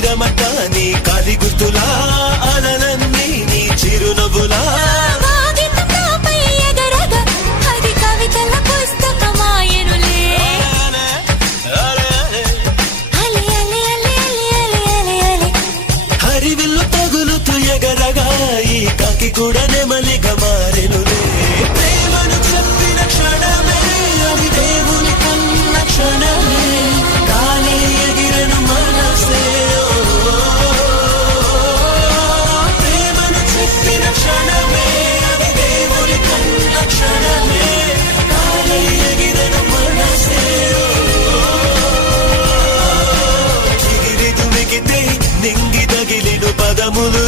తీరమట నీ కాలి గుర్తులా అలలన్నీ నీ చిరునవ్వులా అది కవితల పుస్తకమాయనులే హరివిల్లు తగులుతూ ఎగరగా ఈ కాకి కూడా నెమలిగా మారెనులే ప్రేమను చెప్పిన క్షణమే అది దేవుని కన్న క్షణమే గాలి ఎగిరను మనసే ప్రేమను చెప్పిన క్షణమే అది దేవుని కన్న క్షణమే గాలి ఎగిరను మనసే చిగిరి దుమికితే నింగి తగిలిను పదములు